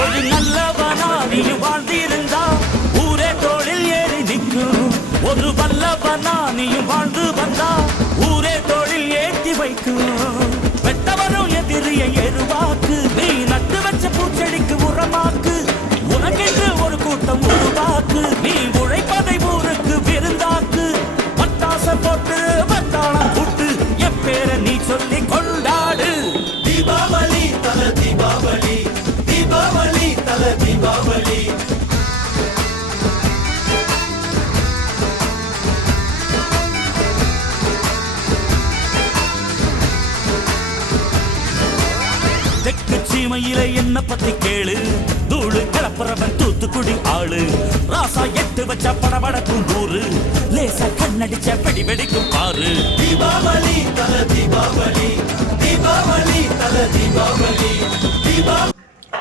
ஒரு நல்லவனா நீயும் வாழ்ந்திருந்தா ஊரே தோளில் ஏறி நிற்கும். ஒரு வல்லவனா நீயும் வாழ்ந்து வந்தா ஊரே தோளில் ஏற்றி வைக்கும். வெட்டவரும் எதிரியை எருவாக்கு, நீ நட்டு வச்ச பூச்செடிக்கு உரமாக்கு. உனக்கென்று ஒரு கூட்டம் உருவாக்கு, நீ உழைப்பதை ஊருக்கு விருந்தாக்கு. பட்டாச போட்டு பட்டாளம் கூட்டு என் பேரை நீ சொல்லி கொண்டாடு. தீபாவளி தல தீபாவளி, தீபாவளி தல தீபாவளி. தெற்கு சீமையில என்ன பத்தி கேளு, தூளு கிளப்புறவன் தூத்துக்குடி ஆளு. ராசா எட்டு வச்ச படபடக்கும் ஊரு, லேசா கண்ணடிச்ச வெடி வெடிக்கும் பாரு. தீபாவளி தல தீபாவளி, தீபாவளி தல தீபாவளி, தீபாவளி